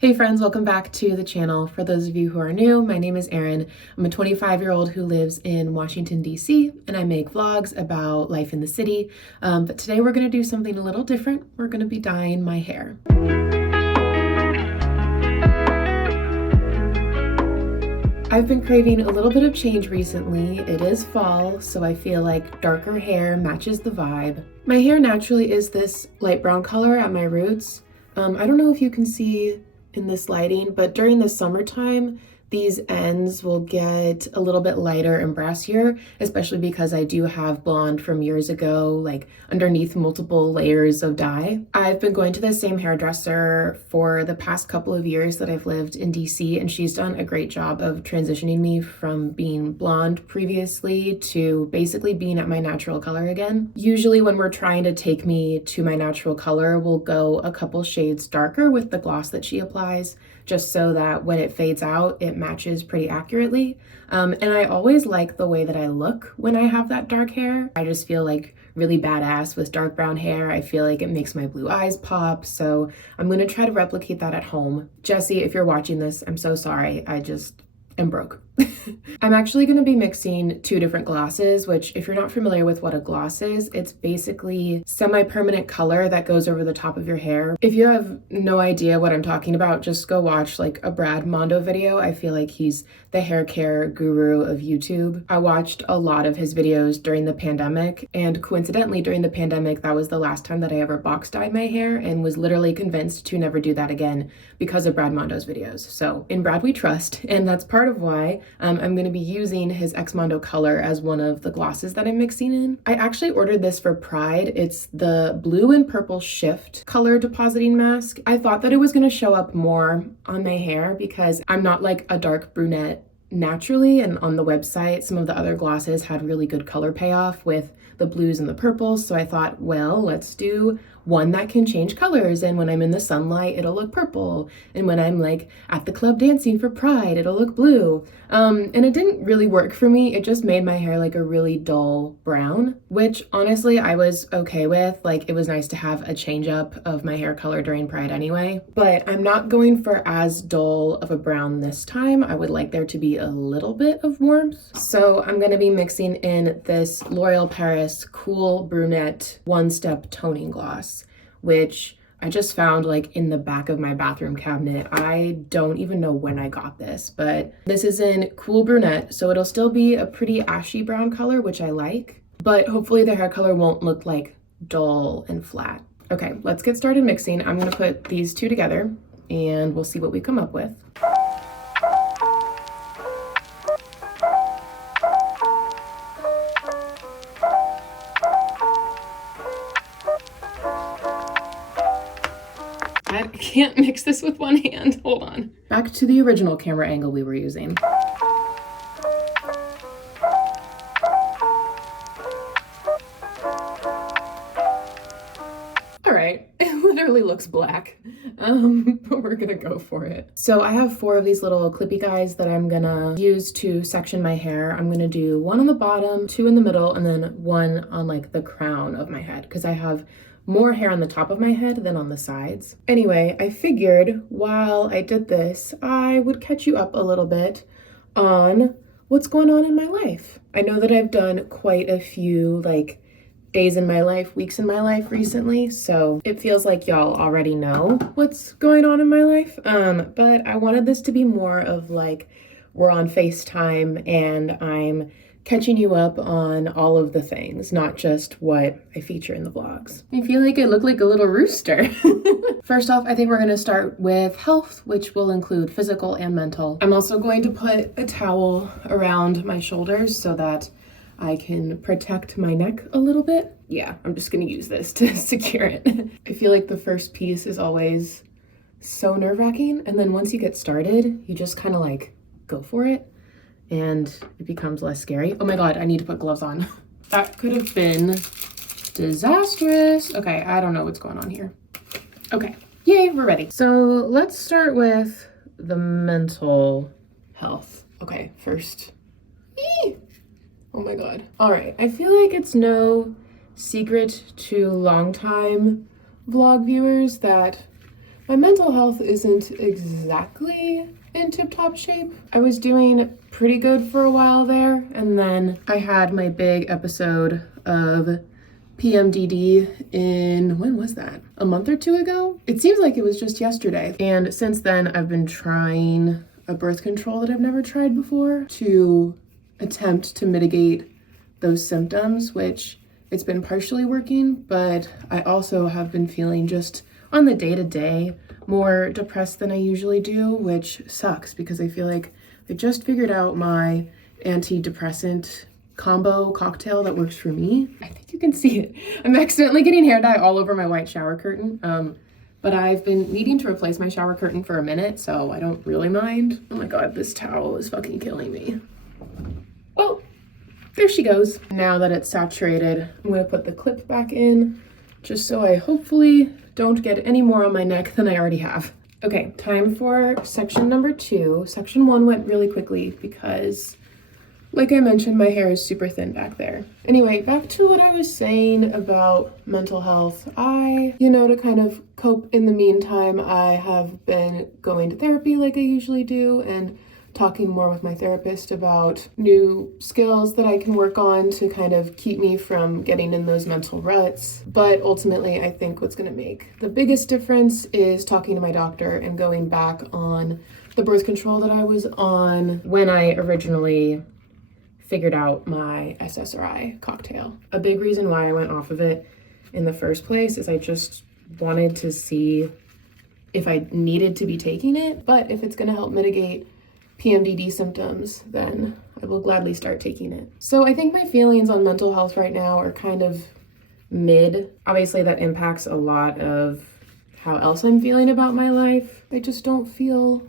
Hey friends, welcome back to the channel. For those of you who are new, my name is Erin. I'm a 25-year-old who lives in Washington, D.C., and I make vlogs about life in the city. But today we're gonna do something a little different. We're gonna be dyeing my hair. I've been craving a little bit of change recently. It is fall, so I feel like darker hair matches the vibe. My hair naturally is this light brown color at my roots. I don't know if you can see in this lighting, but during the summertime, these ends will get a little bit lighter and brassier, especially because I do have blonde from years ago, like underneath multiple layers of dye. I've been going to the same hairdresser for the past couple of years that I've lived in DC, and she's done a great job of transitioning me from being blonde previously to basically being at my natural color again. Usually when we're trying to take me to my natural color, we'll go a couple shades darker with the gloss that she applies, just so that when it fades out, it matches pretty accurately. And I always like the way that I look when I have that dark hair. I just feel like really badass with dark brown hair. I feel like it makes my blue eyes pop. So I'm gonna try to replicate that at home. Jessie, if you're watching this, I'm so sorry. I just am broke. I'm actually going to be mixing two different glosses, which if you're not familiar with what a gloss is, it's basically semi-permanent color that goes over the top of your hair. If you have no idea what I'm talking about, just go watch like a Brad Mondo video. I feel like he's the hair care guru of YouTube. I watched a lot of his videos during the pandemic, and coincidentally during the pandemic, that was the last time that I ever box dyed my hair and was literally convinced to never do that again because of Brad Mondo's videos. So in Brad we trust, and that's part of why I'm going to be using his X Mondo color as one of the glosses that I'm mixing in. I actually ordered this for Pride. It's the blue and purple shift color depositing mask. I thought that it was going to show up more on my hair because I'm not like a dark brunette naturally, and on the website some of the other glosses had really good color payoff with the blues and the purples, so I thought, well, let's do one that can change colors, and when I'm in the sunlight it'll look purple, and when I'm like at the club dancing for Pride it'll look blue. And it didn't really work for me. It just made my hair like a really dull brown, which honestly I was okay with. Like, it was nice to have a change up of my hair color during Pride anyway, but I'm not going for as dull of a brown this time. I would like there to be a little bit of warmth. So I'm going to be mixing in this L'Oreal Paris Cool Brunette One-Step Toning Gloss, which I just found like in the back of my bathroom cabinet. I don't even know when I got this, but this is in Cool Brunette, so it'll still be a pretty ashy brown color, which I like, but hopefully the hair color won't look like dull and flat. Okay, let's get started mixing. I'm gonna put these two together and we'll see what we come up with. I can't mix this with one hand. Hold on. Back to the original camera angle we were using. All right, it literally looks black, but we're gonna go for it. So I have 4 of these little clippy guys that I'm gonna use to section my hair. I'm gonna do 1 on the bottom, 2 in the middle, and then 1 on like the crown of my head, because I have more hair on the top of my head than on the sides. Anyway, I figured while I did this, I would catch you up a little bit on what's going on in my life. I know that I've done quite a few like days in my life, weeks in my life recently, so it feels like y'all already know what's going on in my life. But I wanted this to be more of like we're on FaceTime and I'm catching you up on all of the things, not just what I feature in the vlogs. I feel like I look like a little rooster. First off, I think we're gonna start with health, which will include physical and mental. I'm also going to put a towel around my shoulders so that I can protect my neck a little bit. Yeah, I'm just gonna use this to secure it. I feel like the first piece is always so nerve-wracking, and then once you get started, you just kind of like go for it, and it becomes less scary. Oh my God, I need to put gloves on. That could have been disastrous. Okay, I don't know what's going on here. Okay, yay, we're ready. So let's start with the mental health. Okay, first. Oh my God. All right, I feel like it's no secret to longtime vlog viewers that My mental health isn't exactly in tip-top shape. I was doing pretty good for a while there, and then I had my big episode of PMDD when was that? A month or two ago? It seems like it was just yesterday. And since then, I've been trying a birth control that I've never tried before to attempt to mitigate those symptoms, which it's been partially working, but I also have been feeling just on the day-to-day more depressed than I usually do, which sucks because I feel like I just figured out my antidepressant combo cocktail that works for me. I think you can see it. I'm accidentally getting hair dye all over my white shower curtain. But I've been needing to replace my shower curtain for a minute, so I don't really mind. Oh my God, this towel is fucking killing me. Well, there she goes. Now that it's saturated, I'm gonna put the clip back in just so I hopefully don't get any more on my neck than I already have. Okay, time for section number 2. Section 1 went really quickly because, like I mentioned, my hair is super thin back there. Anyway, back to what I was saying about mental health. To kind of cope in the meantime, I have been going to therapy like I usually do and talking more with my therapist about new skills that I can work on to kind of keep me from getting in those mental ruts. But ultimately, I think what's going to make the biggest difference is talking to my doctor and going back on the birth control that I was on when I originally figured out my SSRI cocktail. A big reason why I went off of it in the first place is I just wanted to see if I needed to be taking it, but if it's going to help mitigate PMDD symptoms, then I will gladly start taking it. So I think my feelings on mental health right now are kind of mid. Obviously that impacts a lot of how else I'm feeling about my life. I just don't feel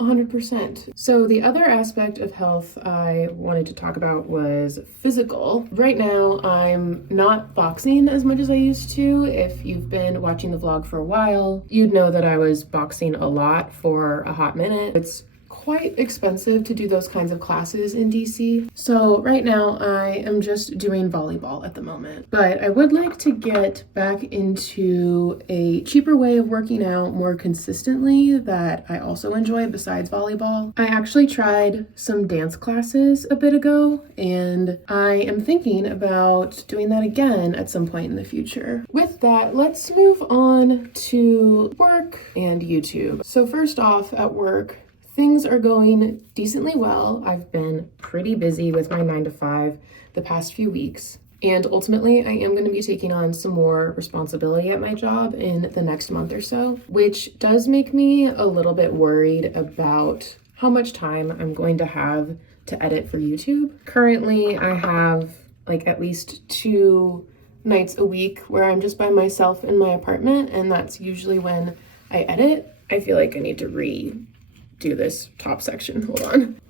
100%. So the other aspect of health I wanted to talk about was physical. Right now, I'm not boxing as much as I used to. If you've been watching the vlog for a while, you'd know that I was boxing a lot for a hot minute. It's quite expensive to do those kinds of classes in DC. So right now I am just doing volleyball at the moment, but I would like to get back into a cheaper way of working out more consistently that I also enjoy besides volleyball. I actually tried some dance classes a bit ago, and I am thinking about doing that again at some point in the future. With that, let's move on to work and YouTube. So first off, at work, things are going decently well. I've been pretty busy with my 9-to-5 the past few weeks. And ultimately, I am going to be taking on some more responsibility at my job in the next month or so, which does make me a little bit worried about how much time I'm going to have to edit for YouTube. Currently, I have like at least 2 nights a week where I'm just by myself in my apartment, and that's usually when I edit. I feel like I need to redo this top section. Hold on.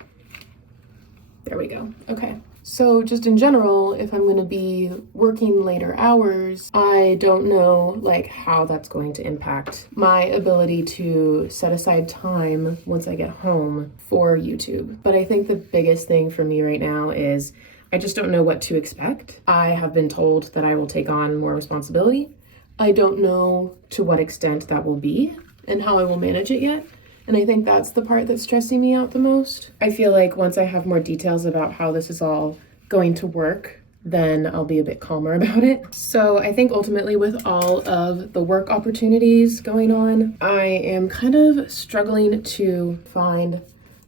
There we go. Okay. So just in general, if I'm going to be working later hours, I don't know like how that's going to impact my ability to set aside time once I get home for YouTube. But I think the biggest thing for me right now is I just don't know what to expect. I have been told that I will take on more responsibility. I don't know to what extent that will be and how I will manage it yet. And I think that's the part that's stressing me out the most. I feel like once I have more details about how this is all going to work, then I'll be a bit calmer about it. So I think ultimately with all of the work opportunities going on, I am kind of struggling to find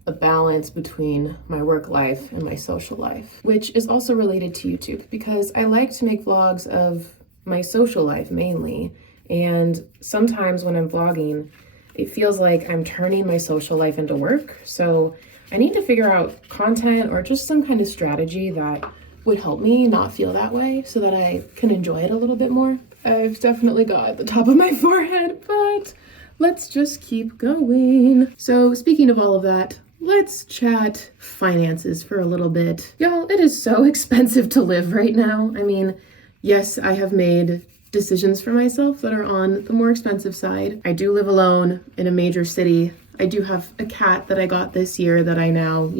a balance between my work life and my social life, which is also related to YouTube because I like to make vlogs of my social life mainly. And sometimes when I'm vlogging, it feels like I'm turning my social life into work. So I need to figure out content or just some kind of strategy that would help me not feel that way so that I can enjoy it a little bit more. I've definitely got the top of my forehead, but let's just keep going. So speaking of all of that, let's chat finances for a little bit. Y'all, it is so expensive to live right now. I mean, yes, I have made decisions for myself that are on the more expensive side. I do live alone in a major city. I do have a cat that I got this year that I now,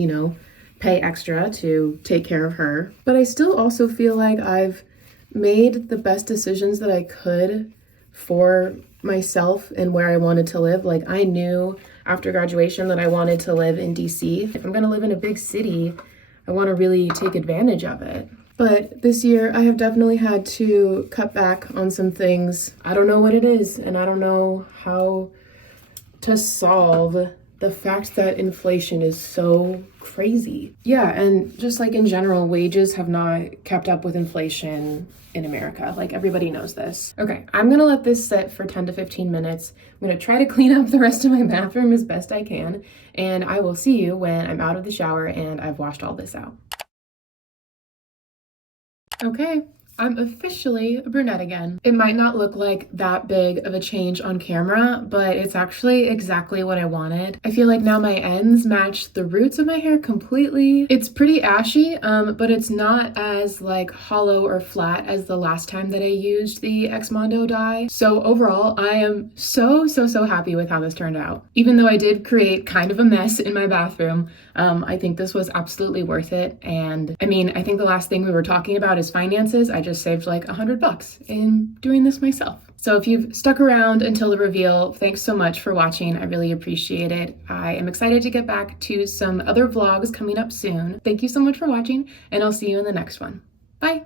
pay extra to take care of her. But I still also feel like I've made the best decisions that I could for myself and where I wanted to live. Like, I knew after graduation that I wanted to live in DC. If I'm gonna live in a big city, I want to really take advantage of it. But this year, I have definitely had to cut back on some things. I don't know what it is, and I don't know how to solve the fact that inflation is so crazy. Yeah, and just like in general, wages have not kept up with inflation in America. Like, everybody knows this. Okay, I'm gonna let this sit for 10 to 15 minutes. I'm gonna try to clean up the rest of my bathroom as best I can, and I will see you when I'm out of the shower and I've washed all this out. Okay, I'm officially a brunette again. It might not look like that big of a change on camera, but it's actually exactly what I wanted. I feel like now my ends match the roots of my hair completely. It's pretty ashy, but it's not as like hollow or flat as the last time that I used the Mondo dye. So overall, I am so happy with how this turned out. Even though I did create kind of a mess in my bathroom, I think this was absolutely worth it. And I mean, I think the last thing we were talking about is finances. I just saved like $100 in doing this myself. So if you've stuck around until the reveal, thanks so much for watching. I really appreciate it. I am excited to get back to some other vlogs coming up soon. Thank you so much for watching, and I'll see you in the next one. Bye.